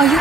ಅಯ್ಯೋ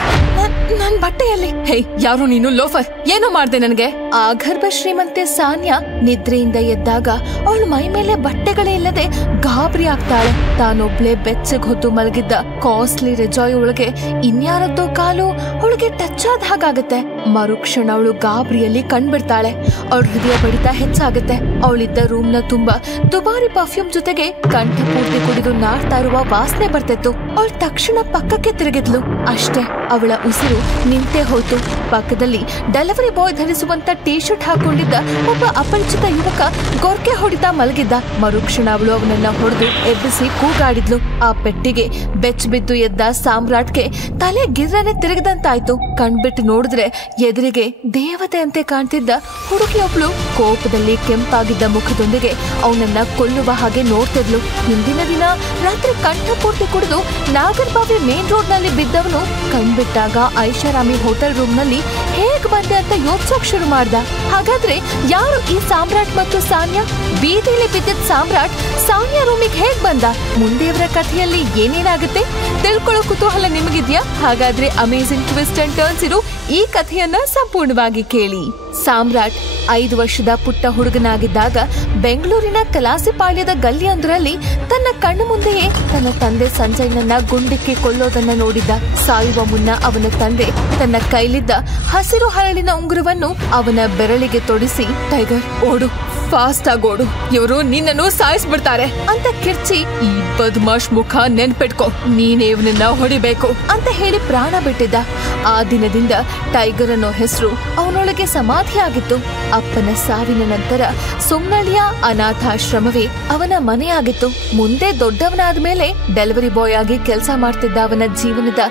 ನನ್ ಬಟ್ಟೆಯಲ್ಲಿ. ಹೇ, ಯಾರು ನೀನು ಲೋಫರ್? ಏನು ಮಾಡ್ದೆ ನನ್ಗೆ? ಆಗರ್ಭ ಶ್ರೀಮಂತೆ ಸಾನ್ಯಾ ನಿದ್ರೆಯಿಂದ ಎದ್ದಾಗ ಅವಳ ಮೈ ಮೇಲೆ ಬಟ್ಟೆಗಳೇ ಇಲ್ಲದೆ ಗಾಬರಿ ಆಗ್ತಾಳೆ. ತಾನೊಬ್ಳೆ ಬೆಚ್ಚಗ್ ಹೊತ್ತು ಮಲಗಿದ್ದ ಕಾಸ್ಟ್ಲಿ ರೆಜಾಯ್ ಒಳಗೆ ಇನ್ಯಾರದ್ದೋ ಕಾಲು ಅವಳಿಗೆ ಟಚ್ ಆದ ಹಾಗಾಗತ್ತೆ. ಮರುಕ್ಷಣ ಅವಳು ಗಾಬರಿಯಲ್ಲಿ ಕಣ್ಬಿಡ್ತಾಳೆ. ಅವಳ ಹೃದಯ ಬಡಿತ ಹೆಚ್ಚಾಗತ್ತೆ. ಅವಳಿದ್ದ ರೂಮ್ ನ ತುಂಬಾ ದುಬಾರಿ ಪರ್ಫ್ಯೂಮ್ ಜೊತೆಗೆ ಕಂಠ ಪೂರ್ತಿ ಕುಡಿದು ನಾಡ್ತಾ ಇರುವ ವಾಸನೆ ಬರ್ತಿತ್ತು. ಅವಳು ತಕ್ಷಣ ಪಕ್ಕಕ್ಕೆ ತಿರುಗಿದ್ಲು. ಅಷ್ಟೇ, ಅವಳ ಉಸಿರು ನಿಂತೇ ಹೋಯ್ತು. ಪಕ್ಕದಲ್ಲಿ ಡೆಲಿವರಿ ಬಾಯ್ ಧರಿಸುವಂತ ಟೀ ಶರ್ಟ್ ಹಾಕೊಂಡಿದ್ದ ಒಬ್ಬ ಅಪರಿಚಿತ ಯುವಕ ಗೊರ್ಕೆ ಹೊಡಿತಾ ಮಲಗಿದ್ದ. ಮರುಕ್ಷಣ ಅವಳು ಅವನನ್ನ ಹೊಡೆದು ಎಬ್ಬಿಸಿ ಕೂಗಾಡಿದ್ಲು. ಆ ಪೆಟ್ಟಿಗೆ ಬೆಚ್ಚ ಬಿದ್ದು ಎದ್ದ ಸಾಮ್ರಾಟ್ಗೆ ತಲೆ ಗಿರ್ರನೆ ತಿರುಗದಂತಾಯ್ತು. ಕಣ್ಬಿಟ್ಟು ನೋಡಿದ್ರೆ ಎದುರಿಗೆ ದೇವತೆಯಂತೆ ಕಾಣ್ತಿದ್ದ ಹುಡುಗಿಯೊಬ್ಳು ಕೋಪದಲ್ಲಿ ಕೆಂಪಾಗಿದ್ದ ಮುಖದೊಂದಿಗೆ ಅವನನ್ನ ಕೊಲ್ಲುವ ಹಾಗೆ ನೋಡ್ತಿದ್ಲು. ಹಿಂದಿನ ದಿನ ರಾತ್ರಿ ಕಂಠ ಪೂರ್ತಿ ಕುಡಿದು ನಾಗರ್ಬಾವಿ ಮೇನ್ ರೋಡ್ ನಲ್ಲಿ ಬಿದ್ದವನು ಕಣ್ಬಿಟ್ಟಾಗ ಐಷಾರಾಮಿ ಹೋಟೆಲ್ ರೂಮ್ ನಲ್ಲಿ ಹೇಗ್ ಬಂದೆ ಅಂತ ಯೋಚಿಸೋಕ್ ಶುರು ಮಾಡ್ದ. ಹಾಗಾದ್ರೆ ಯಾರು ಈ ಸಾಮ್ರಾಟ್ ಮತ್ತು ಸಾನ್ಯಾ? ಬೀದಿಲಿ ಬಿದ್ದಿದ್ದ ಸಾಮ್ರಾಟ್ ಸಾನ್ಯಾ ರೂಮಿಗೆ ಹೇಗ್ ಬಂದ? ಮುಂದೆಯವರ ಕಥೆಯಲ್ಲಿ ಏನೇನಾಗುತ್ತೆ ತಿಳ್ಕೊಳ್ಳೋ ಕುತೂಹಲ ನಿಮಗಿದ್ಯಾ? ಹಾಗಾದ್ರೆ ಅಮೇಜಿಂಗ್ ಟ್ವಿಸ್ಟ್ ಅಂಡ್ ಟರ್ನ್ಸ್ ಇರೋ ಈ ಕಥೆಯನ್ನ ಸಂಪೂರ್ಣವಾಗಿ ಕೇಳಿ. ಸಾಮ್ರಾಟ್ 5 ವರ್ಷದ ಪುಟ್ಟ ಹುಡುಗನಾಗಿದ್ದಾಗ ಬೆಂಗಳೂರಿನ ಕಲಾಸಿಪಾಳ್ಯದ ಗಲ್ಲಿಯೊಂದರಲ್ಲಿ ತನ್ನ ಕಣ್ಣು ಮುಂದೆಯೇ ತನ್ನ ತಂದೆ ಸಂಜಯ್ನನ್ನ ಗುಂಡಿಕ್ಕಿ ಕೊಲ್ಲೋದನ್ನ ನೋಡಿದ್ದ. ಸಾಯುವ ಮುನ್ನ ಅವನ ತಂದೆ ತನ್ನ ಕೈಲಿದ್ದ ಹಸಿರು ಹರಳಿನ ಉಂಗುರವನ್ನು ಅವನ ಬೆರಳಿಗೆ ತೊಡಿಸಿ, ಟೈಗರ್ ಓಡು, ಫಾಸ್ಟ್ ಆಗಿ ಓಡು, ಇವರು ನಿನ್ನನ್ನು ಸಾಯಿಸ್ಬಿಡ್ತಾರೆ ಅಂತ ಕಿರ್ಚಿ, ಈ ಬದ್ಮಾಶ್ ಮುಖ ನೆನ್ಪಿಟ್ಕೋ, ನೀನೇ ಇವನನ್ನ ಹೊಡಿಬೇಕು ಅಂತ ಹೇಳಿ ಪ್ರಾಣ ಬಿಟ್ಟಿದ್ದ. ಆ ದಿನದಿಂದ ಟೈಗರ್ ಅನ್ನೋ ಹೆಸರು ಅವನೊಳಗೆ ಸಮಾಧಿಯಾಗಿತ್ತು. ಅಪ್ಪನ ಸಾವಿನ ನಂತರ ಸುಮ್ನಳ್ಳಿಯ ಅನಾಥಾಶ್ರಮವೇ ಅವನ ಮನೆಯಾಗಿತ್ತು. ಮುಂದೆ ದೊಡ್ಡವನಾದ ಮೇಲೆ ಡೆಲಿವರಿ ಬಾಯ್ ಆಗಿ ಕೆಲಸ ಮಾಡ್ತಿದ್ದ ಅವನ ಜೀವನದ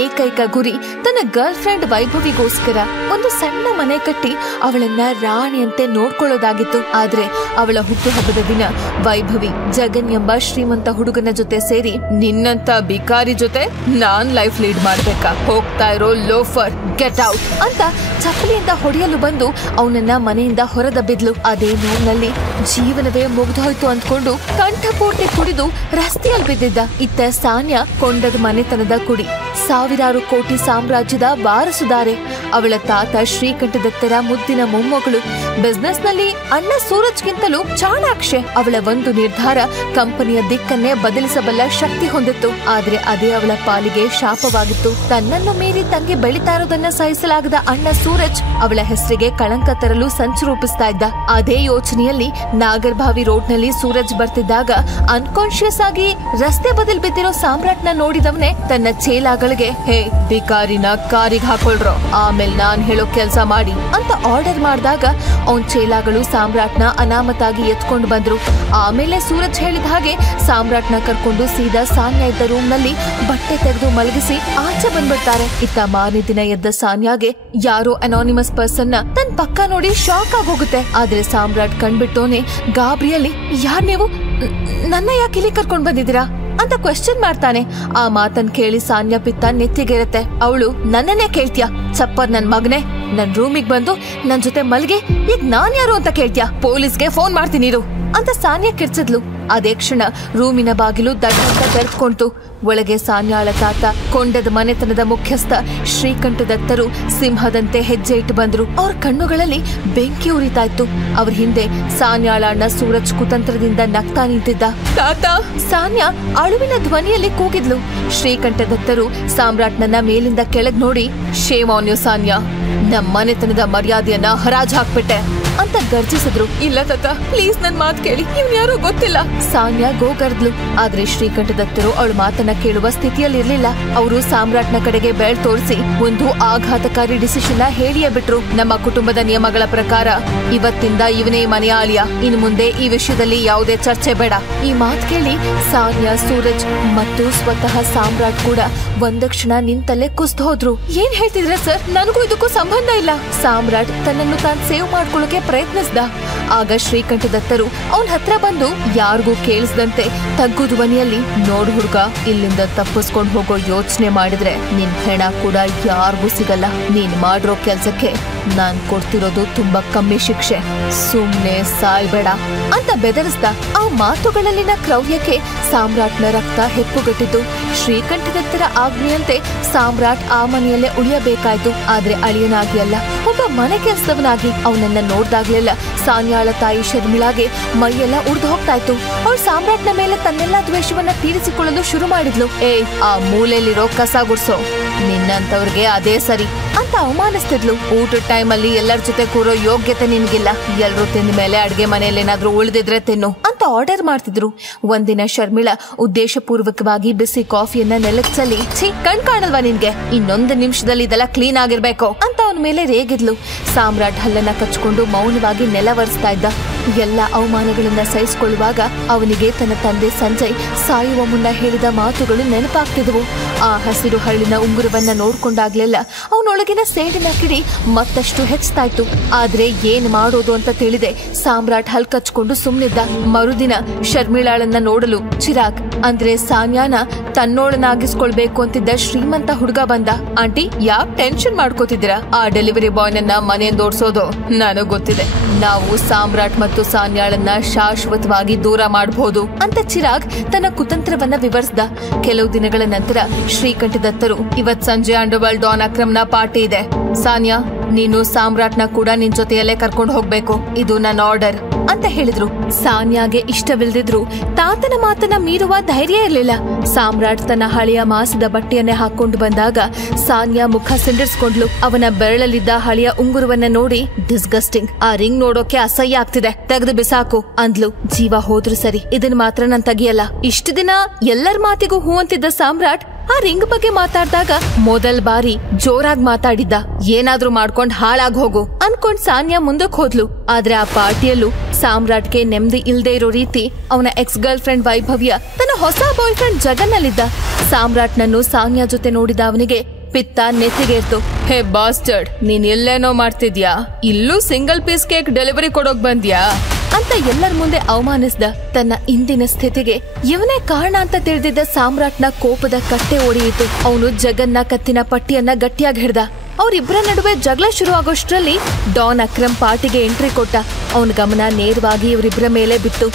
ಏಕೈಕ ಗುರಿ ತನ್ನ ಗರ್ಲ್ ಫ್ರೆಂಡ್ ವೈಭವಿಗೋಸ್ಕರ ಒಂದು ಸಣ್ಣ ಮನೆ ಕಟ್ಟಿ ಅವಳನ್ನ ರಾಣಿಯಂತೆ ನೋಡ್ಕೊಳ್ಳೋದಾಗಿತ್ತು. ಆದ್ರೆ ಅವಳ ಹುಟ್ಟುಹಬ್ಬದ ದಿನ ವೈಭವಿ ಜಗನ್ ಎಂಬ ಶ್ರೀಮಂತ ಹುಡುಗನ ಜೊತೆ ಸೇರಿ, ನಿನ್ನಂತ ಬಿಕಾರಿ ಜೊತೆ ನಾನ್ ಲೈಫ್ ಲೀಡ್ ಮಾಡ್ಬೇಕಾ? ಹೋಗ್ತಾ ಇರೋ ಲೋಫರ್, ಗೆಟ್ ಔಟ್ ಅಂತ ಚಪ್ಪಲಿಯಿಂದ ಹೊಡೆಯಲು ಬಂದು ಅವನನ್ನ ಮನೆಯಿಂದ ಹೊರದಬ್ಬಿದ್ಲು. ಅದೇ ನೋವಿನಲ್ಲಿ ಜೀವನವೇ ಮುಗ್ದೋಯ್ತು ಅಂದ್ಕೊಂಡು ಕಂಠ ಪೂರ್ತಿ ಕುಡಿದು ರಸ್ತೆಯಲ್ಲಿ ಬಿದ್ದಿದ್ದ. ಇತ್ತ ಸಾನ್ಯಾ ಕೊಂಡದ ಮನೆತನದ ಕುಡಿ, ಸಾವಿರಾರು ಕೋಟಿ ಸಾಮ್ರಾಜ್ಯದ ವಾರಸುದಾರೆ. ಅವಳ ತಾತ ಶ್ರೀಕಂಠದತ್ತರ ಮುದ್ದಿನ ಮೊಮ್ಮಗಳು. ಬಿಸ್ನೆಸ್ ನಲ್ಲಿ ಅಣ್ಣ ಸೂರಜ್ಗಿಂತಲೂ ಚಾಣಾಕ್ಷೆ. ಅವಳ ಒಂದು ನಿರ್ಧಾರ ಕಂಪನಿಯ ದಿಕ್ಕನ್ನೇ ಬದಲಿಸಬಲ್ಲ ಶಕ್ತಿ ಹೊಂದಿತ್ತು. ಆದ್ರೆ ಅದೇ ಅವಳ ಪಾಲಿಗೆ ಶಾಪವಾಗಿತ್ತು. ತನ್ನನ್ನು ಮೀರಿ ತಂಗಿ ಬೆಳಿತಾ ಇರೋದನ್ನ ಸಹಿಸಲಾಗದ ಅಣ್ಣ ಸೂರಜ್ ಅವಳ ಹೆಸರಿಗೆ ಕಳಂಕ ತರಲು ಸಂಚು ರೂಪಿಸ್ತಾ ಇದ್ದ. ಅದೇ ಯೋಚನೆಯಲ್ಲಿ ನಾಗರ್ಭಾವಿ ರೋಡ್ ನಲ್ಲಿ ಸೂರಜ್ ಬರ್ತಿದ್ದಾಗ ಅನ್ಕಾನ್ಶಿಯಸ್ ಆಗಿ ರಸ್ತೆ ಬದಲ್ ಬಿದ್ದಿರೋ ಸಾಮ್ರಾಟ್ನ ನೋಡಿದವನೇ ತನ್ನ ಚೇಲಾಗಳಿಗೆ, ಹೇ ಬಿಕಾರಿನ ಕಾರಿಗೆ ಹಾಕೊಳ್ರೋ, ಆಮೇಲೆ ನಾನ್ ಹೇಳೋ ಕೆಲ್ಸ ಮಾಡಿ ಅಂತ ಆರ್ಡರ್ ಮಾಡಿದಾಗ ಅವನ್ ಚೇಲಾಗಳು ಸಾಮ್ರಾಟ್ನ ಅನಾಮತಾಗಿ ಎತ್ಕೊಂಡು ಬಂದ್ರು. ಆಮೇಲೆ ಸೂರಜ್ ಹೇಳಿದ ಹಾಗೆ ಸಾಮ್ರಾಟ್ನ ಕರ್ಕೊಂಡು ಸೀದಾ ಸಾನ್ಯಾ ಇದ್ದ ರೂಮ್ ನಲ್ಲಿ ಬಟ್ಟೆ ತೆಗೆದು ಮಲಗಿಸಿ ಆಚೆ ಬಂದ್ಬಿಡ್ತಾರೆ. ಇತ್ತ ಮಾರನೇ ದಿನ ಎದ್ದ ಸಾನ್ಯಾಗೆ ಯಾರೋ ಅನಾನಿಮಸ್ ಪರ್ಸನ್ ನ ತನ್ ಪಕ್ಕ ನೋಡಿ ಶಾಕ್ ಆಗೋಗುತ್ತೆ. ಆದ್ರೆ ಸಾಮ್ರಾಟ್ ಕಣ್ಬಿಟ್ಟೋನೆ ಗಾಬರಿಯಲ್ಲಿ, ಯಾರ್ ನೀವು, ನನ್ನ ಯಾಕೆ ಇಲ್ಲಿ ಕರ್ಕೊಂಡ್ ಬಂದಿದ್ದೀರಾ ಅಂತ ಕ್ವೆಶ್ಚನ್ ಮಾಡ್ತಾನೆ. ಆ ಮಾತನ್ ಕೇಳಿ ಸಾನ್ಯಾ ಪಿತ್ತ ನೆತ್ತಿಗೇರತ್ತೆ. ಅವಳು, ನನ್ನನ್ನೇ ಕೇಳ್ತ್ಯಾ ಚಪ್ಪರ್ ನನ್ ಮಗನೆ, ನನ್ ರೂಮಿಗೆ ಬಂದು ನನ್ ಜೊತೆ ಮಲ್ಗೆ, ಈಗ ನಾನ್ ಯಾರು ಅಂತ ಕೇಳ್ತ್ಯಾ? ಪೊಲೀಸ್ಗೆ ಫೋನ್ ಮಾಡ್ತೀನಿ ಇರು ಅಂತ ಸಾನ್ಯಾ ಕಿರ್ಚಿದ್ಲು. ಅದೇ ಕ್ಷಣ ರೂಮಿನ ಬಾಗಿಲು ದಡ್ಡಂತ ತೆರೆದುಕೊಂಡ್ತು. ಒಳಗೆ ಸಾನ್ಯಾಳ ತಾತ ಕೊಂಡದ ಮನೆತನದ ಮುಖ್ಯಸ್ಥ ಶ್ರೀಕಂಠದತ್ತರು ಸಿಂಹದಂತೆ ಹೆಜ್ಜೆ ಇಟ್ಟು ಬಂದ್ರು. ಅವ್ರ ಕಣ್ಣುಗಳಲ್ಲಿ ಬೆಂಕಿ ಉರಿತಾ ಇತ್ತು. ಅವ್ರ ಹಿಂದೆ ಸಾನ್ಯಾಳ ಅಣ್ಣ ಸೂರಜ್ ಕುತಂತ್ರದಿಂದ ನಗ್ತಾ ನಿಂತಿದ್ದ. ತಾತ! ಸಾನ್ಯಾ ಅಳುವಿನ ಧ್ವನಿಯಲ್ಲಿ ಕೂಗಿದ್ಲು. ಶ್ರೀಕಂಠದತ್ತರು ಸಾಮ್ರಾಟ್ನನ್ನ ಮೇಲಿಂದ ಕೆಳಗ್ ನೋಡಿ, ಶೇಮ್ ಆನ್ ಯು ಸಾನ್ಯಾ, ನಮ್ಮ ಮನೆತನದ ಮರ್ಯಾದೆಯನ್ನ ಹರಾಜ್ ಹಾಕ್ಬಿಟ್ಟೆ ಅಂತ ಗರ್ಜಿಸಿದ್ರು. ಇಲ್ಲ ತಾತ, ಪ್ಲೀಸ್ ನನ್ ಮಾತ್ ಕೇಳಿ, ಇವ್ನ್ ಯಾರೋ ಗೊತ್ತಿಲ್ಲ ಸಾನ್ಯಾ ಗೋಗರ್ದ್ಲು. ಆದ್ರೆ ಶ್ರೀಕಂಠದತ್ತರು ಅವಳ ಮಾತನ್ನ ಕೇಳುವ ಸ್ಥಿತಿಯಲ್ಲಿ ಇರ್ಲಿಲ್ಲ. ಅವರು ಸಾಮ್ರಾಟ್ನ ಕಡೆಗೆ ಬೆಳ್ ತೋರಿಸಿ ಒಂದು ಆಘಾತಕಾರಿ ಡಿಸಿಷನ್ ಹೇಳಿಯೇ ಬಿಟ್ರು. ನಮ್ಮ ಕುಟುಂಬದ ನಿಯಮಗಳ ಪ್ರಕಾರ ಇವತ್ತಿಂದ ಇವನೇ ಮನೆಯ ಆಲಿಯ, ಇನ್ನು ಮುಂದೆ ಈ ವಿಷಯದಲ್ಲಿ ಯಾವುದೇ ಚರ್ಚೆ ಬೇಡ. ಈ ಮಾತ್ ಕೇಳಿ ಸಾನ್ಯಾ, ಸೂರಜ್ ಮತ್ತು ಸ್ವತಃ ಸಾಮ್ರಾಟ್ ಕೂಡ ಒಂದ ಕ್ಷಣ ನಿಂತಲ್ಲೇ ಕುಸ್ದು ಹೋದ್ರು. ಏನ್ ಹೇಳ್ತಿದ್ರ ಸರ್? ನನಗೂ ಇದಕ್ಕೂ ಸಂಬಂಧ ಇಲ್ಲ. ಸಾಮ್ರಾಟ್ ತನ್ನನ್ನು ತಾನು ಸೇವ್ ಮಾಡ್ಕೊಳ್ಳೋಕೆ ಪ್ರಯತ್ನಿಸ್ದ. ಆಗ ಶ್ರೀಕಂಠದತ್ತರು ಅವನ ಹತ್ರ ಬಂದು ಯಾರಿಗೂ ಕೇಳಿಸದಂತೆ ತಗ್ಗು ಧ್ವನಿಯಲ್ಲಿ, ನೋಡು ಹುಡುಗ, ಇಲ್ಲಿಂದ ತಪ್ಪಿಸ್ಕೊಂಡು ಹೋಗೋ ಯೋಚನೆ ಮಾಡಿದ್ರೆ ನಿನ್ ಹೆಣ ಕೂಡ ಯಾರಿಗೂ ಸಿಗಲ್ಲ. ನೀನ್ ಮಾಡಿರೋ ಕೆಲ್ಸಕ್ಕೆ ನಾನ್ ಕೊಡ್ತಿರೋದು ತುಂಬಾ ಕಮ್ಮಿ ಶಿಕ್ಷೆ. ಸುಮ್ನೆ ಸಾಯ್ಬೇಡ ಅಂತ ಬೆದರಿಸ್ದ. ಆ ಮಾತುಗಳಲ್ಲಿನ ಕ್ರೌರ್ಯಕ್ಕೆ ಸಾಮ್ರಾಟ್ನ ರಕ್ತ ಹೆಪ್ಪುಗಟ್ಟಿತು. ಶ್ರೀಕಂಠದತ್ತರ ಆಜ್ಞೆಯಂತೆ ಸಾಮ್ರಾಟ್ ಆ ಮನೆಯಲ್ಲೇ ಉಳಿಯಬೇಕಾಯ್ತು. ಆದ್ರೆ ಅಳಿಯನಾಗಿ ಅಲ್ಲ, ಒಬ್ಬ ಮನೆ ಕೆಲಸದವನಾಗಿ. ಅವನನ್ನ ನೋಡ್ದಾಗ್ಲೆಲ್ಲ ಸಾನ್ಯಾಳ ತಾಯಿ ಶರ್ಮಿಳಾಗೆ ಮೈಯೆಲ್ಲ ಉಡ್ದು ಹೋಗ್ತಾ ಇತ್ತು. ಅವಳು ಸಾಮ್ರಾಟ್ನ ಮೇಲೆ ತನ್ನೆಲ್ಲಾ ದ್ವೇಷವನ್ನ ತೀರಿಸಿಕೊಳ್ಳಲು ಶುರು ಮಾಡಿದ್ಲು. ಆ ಮೂಲೆಯಲ್ಲಿರೋ ಕಸ ಗುಡ್ಸೋ, ನಿನ್ನಂತವ್ರಿಗೆ ಅದೇ ಸರಿ ಅಂತ ಅವಮಾನಿಸ್ತಿದ್ಲು. ಊಟದ ಟೈಮಲ್ಲಿ ಎಲ್ಲರ ಜೊತೆ ಕೂರೋ ಯೋಗ್ಯತೆ ನಿನ್ಗಿಲ್ಲ. ಎಲ್ರೂ ತಿಂದ ಮೇಲೆ ಅಡ್ಗೆ ಮನೆಯಲ್ಲಿ ಏನಾದ್ರೂ ಉಳಿದಿದ್ರೆ ತಿನ್ನು ಅಂತ ಆರ್ಡರ್ ಮಾಡ್ತಿದ್ರು. ಒಂದಿನ ಶರ್ಮಿಳಾ ಉದ್ದೇಶ ಪೂರ್ವಕವಾಗಿ ಬಿಸಿ ಕಾಫಿಯನ್ನ ನೆಲಕ್ಕೆ ಚೆಲ್ಲಿ, ಛೀ ಕಣ್ ಕಾಣಲ್ವಾ ನಿನ್ಗೆ, ಇನ್ನೊಂದು ನಿಮಿಷದಲ್ಲಿ ಇದೆಲ್ಲ ಕ್ಲೀನ್ ಆಗಿರ್ಬೇಕು ಅಂತ ಅವನ ಮೇಲೆ ರೇಗಿದ್ಲು. ಸಾಮ್ರಾಟ್ ಹಲ್ಲನ್ನ ಕಚ್ಕೊಂಡು ಮೌನವಾಗಿ ನೆಲ ಒರೆಸ್ತಾ ಇದ್ದ. ಎಲ್ಲ ಅವಮಾನಗಳನ್ನ ಸಹಿಸಿಕೊಳ್ಳುವಾಗ ಅವನಿಗೆ ತನ್ನ ತಂದೆ ಸಂಜಯ್ ಸಾಯುವ ಮುನ್ನ ಹೇಳಿದ ಮಾತುಗಳು ನೆನಪಾಗ್ತಿದ್ವು. ಆ ಹಸಿರು ಹಳ್ಳಿನ ಉಂಗುರವನ್ನ ನೋಡ್ಕೊಂಡಾಗ್ಲೆಲ್ಲ ಅವನೊಳಗಿನ ಸೇಡಿನ ಕಿಡಿ ಮತ್ತಷ್ಟು ಹೆಚ್ಚುತ್ತಾ ಇತ್ತು. ಆದ್ರೆ ಏನ್ ಮಾಡೋದು ಅಂತ ತಿಳಿದೆ ಸಾಮ್ರಾಟ್ ಹಲ್ ಕಚ್ಕೊಂಡು ಸುಮ್ನಿದ್ದ. ಮರುದಿನ ಶರ್ಮಿಳಾಳನ್ನ ನೋಡಲು ಚಿರಾಗ್ ಅಂದ್ರೆ ಸಾನ್ಯಾನ ತನ್ನೋಳನಾಗಿಸ್ಕೊಳ್ಬೇಕು ಅಂತಿದ್ದ ಶ್ರೀಮಂತ ಹುಡುಗ ಬಂದ. ಆಂಟಿ, ಯಾಕೆ ಟೆನ್ಷನ್ ಮಾಡ್ಕೋತಿದ್ದೀರಾ? ಆ ಡೆಲಿವರಿ ಬಾಯ್ನನ್ನ ಮನೆಯಿಂದ ಓಡಿಸೋದು ನನಗ್ ಗೊತ್ತಿದೆ. ನಾವು ಸಾಮ್ರಾಟ್ ಮತ್ತು ಸಾನ್ಯಾಳನ್ನ ಶಾಶ್ವತವಾಗಿ ದೂರ ಮಾಡಬಹುದು ಅಂತ ಚಿರಾಗ್ ತನ್ನ ಕುತಂತ್ರವನ್ನ ವಿವರಿಸಿದ. ಕೆಲವು ದಿನಗಳ ನಂತರ ಶ್ರೀಕಂಠದತ್ತರು, ಇವತ್ ಸಂಜೆ ಅಂಡರ್ವರ್ಲ್ಡ್ ಡಾನ್ ಅಕ್ರಮ್ನ ಪಾರ್ಟಿ ಇದೆ. ಸಾನ್ಯಾ, ನೀನು ಸಾಮ್ರಾಟ್ನ ಕೂಡ ನಿನ್ ಜೊತೆಯಲ್ಲೇ ಕರ್ಕೊಂಡು ಹೋಗ್ಬೇಕು. ಇದು ನನ್ನ ಆರ್ಡರ್ ಅಂತ ಹೇಳಿದ್ರು. ಸಾನ್ಯಾಗೆ ಇಷ್ಟವಿಲ್ದಿದ್ರು ತಾತನ ಮಾತನ್ನ ಮೀರುವ ಧೈರ್ಯ ಇರಲಿಲ್ಲ. ಸಾಮ್ರಾಟ್ ತನ್ನ ಹಳೆಯ ಮಾಸದ ಬಟ್ಟೆಯನ್ನೇ ಹಾಕೊಂಡು ಬಂದಾಗ ಸಾನ್ಯಾ ಮುಖ ಸಿಂಡರ್ಸ್ಕೊಂಡ್ಲು. ಅವನ ಬೆರಳಲ್ಲಿದ್ದ ಹಳೆಯ ಉಂಗುರವನ್ನ ನೋಡಿ, ಡಿಸ್ಗಸ್ಟಿಂಗ್, ಆ ರಿಂಗ್ ನೋಡೋಕೆ ಅಸಹ್ಯ ಆಗ್ತಿದೆ, ತೆಗೆದು ಬಿಸಾಕು ಅಂದ್ಲು. ಜೀವ ಹೋದ್ರು ಸರಿ, ಇದನ್ ಮಾತ್ರ ನಾನ್ ತೆಗಿಯಲ್ಲ. ಇಷ್ಟು ದಿನ ಎಲ್ಲರ ಮಾತಿಗೂ ಹೂ ಅಂತಿದ್ದ ಸಾಮ್ರಾಟ್ ಆ ರಿಂಗ್ ಬಗ್ಗೆ ಮಾತಾಡ್ದಾಗ ಮೊದಲ ಬಾರಿ ಜೋರಾಗಿ ಮಾತಾಡಿದ್ದ. ಏನಾದ್ರೂ ಮಾಡ್ಕೊಂಡ್ ಹಾಳಾಗ್ ಹೋಗು ಅನ್ಕೊಂಡ್ ಸಾನ್ಯಾ ಮುಂದಕ್ ಹೋದ್ಲು. ಆದ್ರೆ ಆ ಪಾರ್ಟಿಯಲ್ಲೂ ಸಾಮ್ರಾಟ್ಗೆ ನೆಮ್ಮದಿ ಇಲ್ದೇ ಇರೋ ರೀತಿ ಅವನ ಎಕ್ಸ್ ಗರ್ಲ್ ಫ್ರೆಂಡ್ ವೈಭವ್ಯ ತನ್ನ ಹೊಸ ಬಾಯ್ ಫ್ರೆಂಡ್ ಜಗನ್ನಲ್ಲಿದ್ದ. ಸಾಮ್ರಾಟ್ನನ್ನು ಸಾನ್ಯಾ ಜೊತೆ ನೋಡಿದ ಅವನಿಗೆ ಪಿತ್ತ ನೆತ್ತಿಗೇರ್ತು. ಹೇ ಬಾಸ್ಟರ್ಡ್, ನೀನ್ ಎಲ್ಲೇನೋ ಮಾಡ್ತಿದ್ಯಾ? ಇಲ್ಲೂ ಸಿಂಗಲ್ ಪೀಸ್ ಕೇಕ್ ಡೆಲಿವರಿ ಕೊಡೋಕ್ ಬಂದ್ಯಾ ಅಂತ ಎಲ್ಲರ ಮುಂದೆ ಅವಮಾನಿಸ್ದ. ತನ್ನ ಇಂದಿನ ಸ್ಥಿತಿಗೆ ಇವನೇ ಕಾರಣ ಅಂತ ತಿಳಿದಿದ್ದ ಸಾಮ್ರಾಟ್ನ ಕೋಪದ ಕಟ್ಟೆ ಒಡೆಯಿತು. ಅವನು ಜಗನ್ನ ಕತ್ತಿನ ಪಟ್ಟಿಯನ್ನ ಗಟ್ಟಿಯಾಗಿ ಹಿಡ್ದ. ಅವರಿಬ್ಬರ ನಡುವೆ ಜಗಳ ಶುರು ಆಗೋಷ್ಟ್ರಲ್ಲಿ ಡಾನ್ ಅಕ್ರಮ್ ಪಾರ್ಟಿಗೆ ಎಂಟ್ರಿ ಕೊಟ್ಟ. ಅವನ ಗಮನ ನೇರವಾಗಿ ಇವರಿಬ್ಬರ ಮೇಲೆ ಬಿತ್ತು.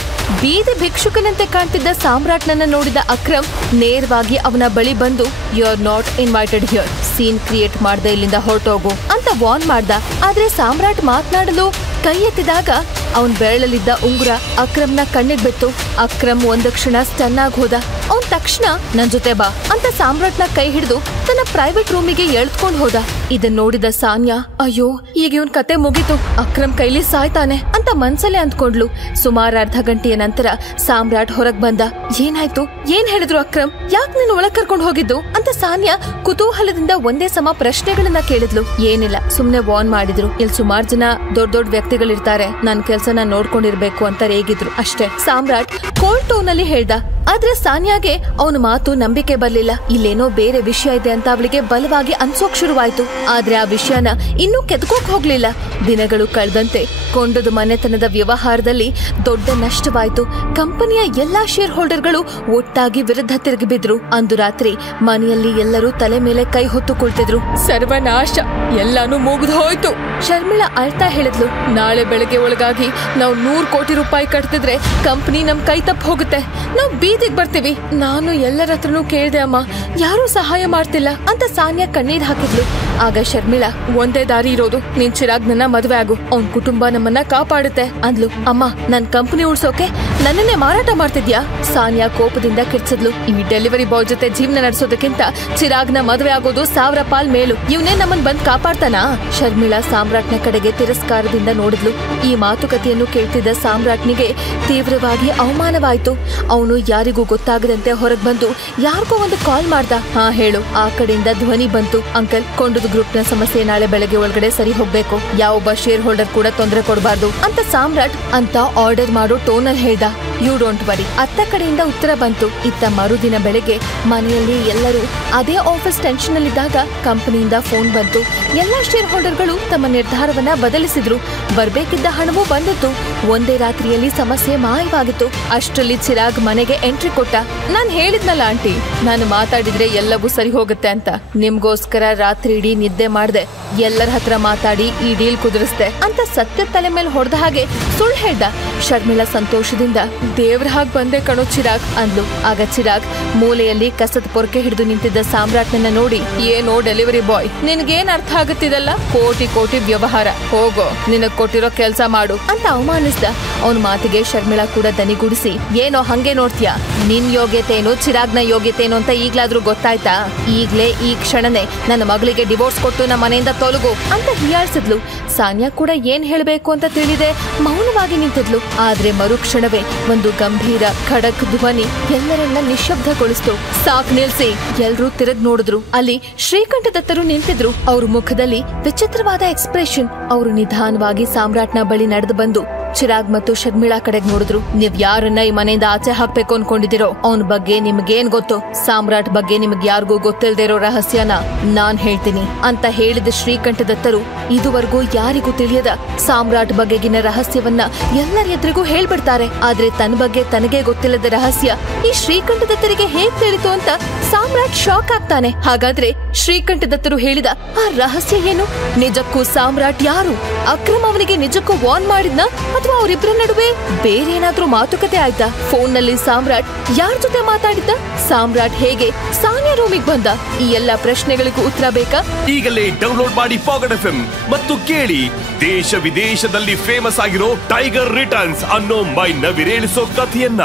ಬೀದಿ ಭಿಕ್ಷುಕನಂತೆ ಕಾಣ್ತಿದ್ದ ಸಾಮ್ರಾಟ್ನನ್ನ ನೋಡಿದ ಅಕ್ರಮ್ ನೇರವಾಗಿ ಅವನ ಬಳಿ ಬಂದು, you are not invited here, scene create ಮಾಡ್ದೆ ಇಲ್ಲಿಂದ ಹೊರಟೋಗು ಅಂತ ವಾರ್ನ್ ಮಾಡ್ದ. ಆದ್ರೆ ಸಾಮ್ರಾಟ್ ಮಾತನಾಡಲು ಕೈ ಎತ್ತಿದಾಗ ಅವನ್ ಬೆರಳಲ್ಲಿದ್ದ ಉಂಗುರ ಅಕ್ರಮ್ನ ಕಣ್ಣಿಗೆ ಬಿತ್ತು. ಅಕ್ರಮ್ ಒಂದು ಕ್ಷಣ ಸ್ಟನ್ ಆಗಿ ಹೋದ. ಅವನ್ ತಕ್ಷಣ ನನ್ ಜೊತೆ ಬಾ ಅಂತ ಸಾಮ್ರಾಟ್ನ ಕೈ ಹಿಡಿದು ತನ್ನ ಪ್ರೈವೇಟ್ ರೂಮಿಗೆ ಎಳ್ದ್ಕೊಂಡ್ ಹೋದ. ಇದನ್ ನೋಡಿದ ಸಾನ್ಯಾ, ಅಯ್ಯೋ ಈಗ ಇವನ್ ಕತೆ ಮುಗಿತು, ಅಕ್ರಮ್ ಕೈಲಿ ಸಾಯ್ತಾನೆ ಅಂತ ಮನ್ಸಲ್ಲೇ ಅಂದ್ಕೊಂಡ್ಲು. ಸುಮಾರು ಅರ್ಧ ಗಂಟೆಯ ನಂತರ ಸಾಮ್ರಾಟ್ ಹೊರಗ್ ಬಂದ. ಏನಾಯ್ತು, ಏನ್ ಹೇಳಿದ್ರು ಅಕ್ರಮ್, ಯಾಕೆ ನೀನು ಒಳಗ್ ಕರ್ಕೊಂಡು ಹೋಗಿದ್ದು ಅಂತ ಸಾನ್ಯಾ ಕುತೂಹಲದಿಂದ ಒಂದೇ ಸಮ ಪ್ರಶ್ನೆಗಳನ್ನ ಕೇಳಿದ್ಲು. ಏನಿಲ್ಲ, ಸುಮ್ನೆ ವಾರ್ನ್ ಮಾಡಿದ್ರು. ಇಲ್ಲಿ ಸುಮಾರು ಜನ ದೊಡ್ಡ ದೊಡ್ಡ ವ್ಯಕ್ತಿಗಳಿರ್ತಾರೆ, ನನ್ ಕೆಲ್ಸನ ನೋಡ್ಕೊಂಡಿರ್ಬೇಕು ಅಂತ ರೇಗಿದ್ರು ಅಷ್ಟೇ, ಸಾಮ್ರಾಟ್ ಕೋಲ್ಡ್ ಟೋನ್ ಅಲ್ಲಿ ಹೇಳ್ದ. ಆದ್ರೆ ಸಾನ್ಯಾಗೆ ಅವನ ಮಾತು ನಂಬಿಕೆ ಬರ್ಲಿಲ್ಲ. ಇಲ್ಲೇನೋ ಬೇರೆ ವಿಷಯ ಇದೆ ಅಂತ ಅವಳಿಗೆ ಬಲವಾಗಿ ಅನ್ಸೋಕ್ ಶುರುವಾಯ್ತು. ಆದ್ರೆ ಆ ವಿಷಯನ ಇನ್ನೂ ಕೆದ್ಕೋಕ್ ಹೋಗ್ಲಿಲ್ಲ. ದಿನಗಳು ಕಳೆದಂತೆ ಕೊಂಡದ ಮನೆತನದ ವ್ಯವಹಾರದಲ್ಲಿ ದೊಡ್ಡ ನಷ್ಟವಾಯ್ತು. ಕಂಪನಿಯ ಎಲ್ಲಾ ಶೇರ್ ಹೋಲ್ಡರ್ಗಳು ಒಟ್ಟಾಗಿ ವಿರುದ್ಧ ತಿರುಗಿ ಬಿದ್ರು. ಅಂದು ರಾತ್ರಿ ಮನೆಯಲ್ಲಿ ಎಲ್ಲರೂ ತಲೆ ಮೇಲೆ ಕೈ ಹೊತ್ತು ಕುಳಿತಿದ್ರು. ಸರ್ವನಾಶ, ಎಲ್ಲಾನು ಮುಗಿದು ಹೋಯ್ತು. ಶರ್ಮಿಳಾ ಅಳ್ತಾ ಹೇಳಿದ್ಲು, ನಾಳೆ ಬೆಳಗ್ಗೆ ಒಳಗಾಗಿ ನಾವು 100 ಕೋಟಿ ರೂಪಾಯಿ ಕಟ್ತಿದ್ರೆ ಕಂಪನಿ ನಮ್ ಕೈ ತಪ್ಪ ಹೋಗುತ್ತೆ, ನಾವ್ ಬೀದಿಗೆ ಬರ್ತೀವಿ. ನಾನು ಎಲ್ಲರ ಹತ್ರನೂ ಕೇಳ್ದೆ ಅಮ್ಮ, ಯಾರೂ ಸಹಾಯ ಮಾಡ್ತಿಲ್ಲ ಅಂತ ಸಾನ್ಯಾ ಕಣ್ಣೀರ್ ಹಾಕಿದ್ಲು. ಆಗ ಶರ್ಮಿಳಾ, ಒಂದೇ ದಾರಿ ಇರೋದು, ನೀನ್ ಚಿರಾಗ್ ನನ್ನ ಮದುವೆ ಆಗು, ಅವನ್ ಕುಟುಂಬ ನಮ್ಮನ್ನ ಕಾಪಾಡುತ್ತೆ ಅಂದ್ಲು. ಅಮ್ಮ, ನನ್ ಕಂಪನಿ ಉಳ್ಸೋಕೆ ನನ್ನನ್ನೇ ಮಾರಾಟ ಮಾಡ್ತಿದ್ಯಾ? ಸಾನ್ಯಾ ಕೋಪದಿಂದ ಕಿರ್ಚಿದ್ಲು. ಈ ಡೆಲಿವರಿ ಬಾಯ್ ಜೊತೆ ಜೀವನ ನಡೆಸೋದಕ್ಕಿಂತ ಚಿರಾಗ್ನ ಮದುವೆ ಆಗೋದು 1000 ಪಾಲ್ ಮೇಲು. ಇವನೇ ನಮ್ಮನ್ ಬಂದ್ ಕಾಪಾಡ್ತಾನಾ? ಶರ್ಮಿಳಾ ಸಾಮ್ರಾಟ್ನ ಕಡೆಗೆ ತಿರಸ್ಕಾರದಿಂದ ನೋಡಿದ್ಲು. ಈ ಮಾತುಕತೆಯನ್ನು ಕೇಳ್ತಿದ್ದ ಸಾಮ್ರಾಟ್ನಿಗೆ ತೀವ್ರವಾಗಿ ಅವಮಾನವಾಯ್ತು. ಅವನು ಯಾರಿಗೂ ಗೊತ್ತಾಗದಂತೆ ಇದ್ದಕ್ಕಿದ್ದಂತೆ ಹೊರಗ್ ಬಂದು ಯಾರಿಗೋ ಒಂದು ಕಾಲ್ ಮಾಡ್ದ. ಹಾ ಹೇಳು. ಆ ಕಡೆಯಿಂದ ಧ್ವನಿ ಬಂತು. ಅಂಕಲ್, ಕೊಂಡದ ಗ್ರೂಪ್ ನ ಸಮಸ್ಯೆ ನಾಳೆ ಬೆಳಗ್ಗೆ ಒಳಗಡೆ ಸರಿ ಹೋಗ್ಬೇಕು. ಯಾವೊಬ್ಬ ಶೇರ್ ಹೋಲ್ಡರ್ ಕೂಡ ತೊಂದರೆ ಕೊಡಬಾರ್ದು ಅಂತ ಸಾಮ್ರಾಟ್ ಅಂತ ಆರ್ಡರ್ ಮಾಡೋ ಟೋನಲ್ಲಿ ಹೇಳ್ದ. You don't worry. ಅತ್ತ ಕಡೆಯಿಂದ ಉತ್ತರ ಬಂತು. ಇತ್ತ ಮರುದಿನ ಬೆಳಗ್ಗೆ ಮನೆಯಲ್ಲಿ ಎಲ್ಲರೂ ಅದೇ ಆಫೀಸ್ ಟೆನ್ಷನ್ ಅಲ್ಲಿದ್ದಾಗ ಕಂಪನಿಯಿಂದ ಫೋನ್ ಬಂತು. ಎಲ್ಲಾ ಶೇರ್ ಹೋಲ್ಡರ್ಗಳು ತಮ್ಮ ನಿರ್ಧಾರವನ್ನ ಬದಲಿಸಿದ್ರು. ಬರ್ಬೇಕಿದ್ದ ಹಣವೂ ಬಂದಿತ್ತು. ಒಂದೇ ರಾತ್ರಿಯಲ್ಲಿ ಸಮಸ್ಯೆ ಮಾಯವಾಗಿತ್ತು. ಅಷ್ಟರಲ್ಲಿ ಚಿರಾಗ್ ಮನೆಗೆ ಎಂಟ್ರಿ ಕೊಟ್ಟ. ನಾನ್ ಹೇಳಿದ್ನಲ್ಲ ಆಂಟಿ, ನಾನು ಮಾತಾಡಿದ್ರೆ ಎಲ್ಲವೂ ಸರಿ ಹೋಗುತ್ತೆ ಅಂತ. ನಿಮ್ಗೋಸ್ಕರ ರಾತ್ರಿ ಇಡೀ ನಿದ್ದೆ ಮಾಡ್ದೆ, ಎಲ್ಲರ ಹತ್ರ ಮಾತಾಡಿ ಈ ಡೀಲ್ ಕುದುರಿಸ್ದೆ ಅಂತ ಸತ್ಯ ತಲೆ ಮೇಲೆ ಹೊಡೆದ ಹಾಗೆ ಸುಳ್ಳು ಹೇಳ್ದ. ಶರ್ಮಿಳಾ ಸಂತೋಷದಿಂದ ದೇವ್ರ ಹಾಗೆ ಬಂದೆ ಕಣೋ ಚಿರಾಗ್ ಅಂದ್ಲು. ಆಗ ಚಿರಾಗ್ ಮೂಲೆಯಲ್ಲಿ ಕಸದ ಪೊರಕೆ ಹಿಡಿದು ನಿಂತಿದ್ದ ಸಾಮ್ರಾಟ್ನನ್ನ ನೋಡಿ, ಏನೋ ಡೆಲಿವರಿ ಬಾಯ್, ನಿನ್ಗೇನ್ ಅರ್ಥ ಆಗುತ್ತಿದಲ್ಲ? ಕೋಟಿ ಕೋಟಿ ವ್ಯವಹಾರ, ಹೋಗೋ ನಿನಗ್ ಕೊಟ್ಟಿರೋ ಕೆಲ್ಸ ಮಾಡು ಅಂತ ಅವಮಾನಿಸ್ದ. ಅವನ ಮಾತಿಗೆ ಶರ್ಮಿಳಾ ಕೂಡ ದನಿಗೂಡಿಸಿ, ಏನೋ ಹಂಗೆ ನೋಡ್ತೀಯಾ? ನಿನ್ ಯೋಗ್ಯತೆ ಏನು, ಚಿರಾಗ್ನ ಯೋಗ್ಯತೆ ಏನು ಅಂತ ಈಗ್ಲಾದ್ರೂ ಗೊತ್ತಾಯ್ತಾ? ಈಗ್ಲೇ ಈ ಕ್ಷಣನೇ ನನ್ನ ಮಗಳಿಗೆ ಡಿವೋರ್ಸ್ ಕೊಟ್ಟು ನಮ್ಮ ಮನೆಯಿಂದ ತೊಲಗು ಅಂತ ಹೀಯಾಳಿಸಿದ್ಲು. ಸಾನ್ಯಾ ಕೂಡ ಏನ್ ಹೇಳ್ಬೇಕು ಅಂತ ತಿಳಿದೆ ಮೌನವಾಗಿ ನಿಂತಿದ್ಲು. ಆದ್ರೆ ಮರುಕ್ಷಣವೇ ಒಂದು ಗಂಭೀರ ಖಡಕ್ ಧ್ವನಿ ಎಲ್ಲರನ್ನ ನಿಶ್ಶಬ್ದಗೊಳಿಸ್ತು. ಸಾಕ್ ನಿಲ್ಸಿ. ಎಲ್ರೂ ತಿರುಗ್ ನೋಡಿದ್ರು. ಅಲ್ಲಿ ಶ್ರೀಕಂಠ ದತ್ತರು ನಿಂತಿದ್ರು. ಅವ್ರ ಮುಖದಲ್ಲಿ ವಿಚಿತ್ರವಾದ ಎಕ್ಸ್ಪ್ರೆಷನ್. ಅವರು ನಿಧಾನವಾಗಿ ಸಾಮ್ರಾಟ್ನ ಬಳಿ ನಡೆದು ಬಂದು ಚಿರಾಗ್ ಮತ್ತು ಶರ್ಮಿಳಾ ಕಡೆಗೆ ನೋಡಿದ್ರು. ನೀವ್ ಯಾರನ್ನ ಈ ಮನೆಯಿಂದ ಆಚೆ ಹಾಕ್ಬೇಕು ಅನ್ಕೊಂಡಿದಿರೋ ಅವನ ಬಗ್ಗೆ ನಿಮ್ಗೇನ್ ಗೊತ್ತು? ಸಾಮ್ರಾಟ್ ಬಗ್ಗೆ ನಿಮ್ಗೆ ಯಾರಿಗೂ ಗೊತ್ತಿಲ್ದೇ ಇರೋ ರಹಸ್ಯನ ನಾನ್ ಹೇಳ್ತೀನಿ ಅಂತ ಹೇಳಿದ ಶ್ರೀಕಂಠ ದತ್ತರು ಇದುವರೆಗೂ ಯಾರಿಗೂ ತಿಳಿಯದ ಸಾಮ್ರಾಟ್ ಬಗೆಗಿನ ರಹಸ್ಯವನ್ನ ಎಲ್ಲರ ಎದುರಿಗೂ ಹೇಳ್ಬಿಡ್ತಾರೆ. ಆದ್ರೆ ತನ್ನ ಬಗ್ಗೆ ತನಗೆ ಗೊತ್ತಿಲ್ಲದ ರಹಸ್ಯ ಈ ಶ್ರೀಕಂಠ ದತ್ತರಿಗೆ ಹೇಗ್ ತಿಳಿತು ಅಂತ ಸಾಮ್ರಾಟ್ ಶಾಕ್ ಆಗ್ತಾನೆ. ಹಾಗಾದ್ರೆ ಶ್ರೀಕಂಠ ದತ್ತರು ಹೇಳಿದ ಆ ರಹಸ್ಯ ಏನು? ನಿಜಕ್ಕೂ ಸಾಮ್ರಾಟ್ ಯಾರು? ಅಕ್ರಮ್ ಅವನಿಗೆ ನಿಜಕ್ಕೂ ವಾರ್ನ್ ಮಾಡಿದ್ನ ಅಥವಾ ಅವರಿಬ್ಬರ ನಡುವೆ ಬೇರೆ ಏನಾದ್ರೂ ಮಾತುಕತೆ ಆಯ್ತಾ? ಫೋನ್ ನಲ್ಲಿ ಸಾಮ್ರಾಟ್ ಯಾರ ಜೊತೆ ಮಾತಾಡಿದ್ದ? ಸಾಮ್ರಾಟ್ ಹೇಗೆ ಸಾನ್ಯಾ ರೂಮಿಗೆ ಬಂದ? ಈ ಎಲ್ಲಾ ಪ್ರಶ್ನೆಗಳಿಗೂ ಉತ್ತರ ಬೇಕಾ? ಈಗಲೇ ಡೌನ್ಲೋಡ್ ಮಾಡಿ ಪಾಕೆಟ್ ಎಫ್ಎಂ ಮತ್ತು ಕೇಳಿ ದೇಶ ವಿದೇಶದಲ್ಲಿ ಫೇಮಸ್ ಆಗಿರೋ ಟೈಗರ್ ರಿಟರ್ನ್ಸ್ ಅನ್ನೋ ಮೈ ನವಿರೇಳಿಸೋ ಕಥೆಯನ್ನ.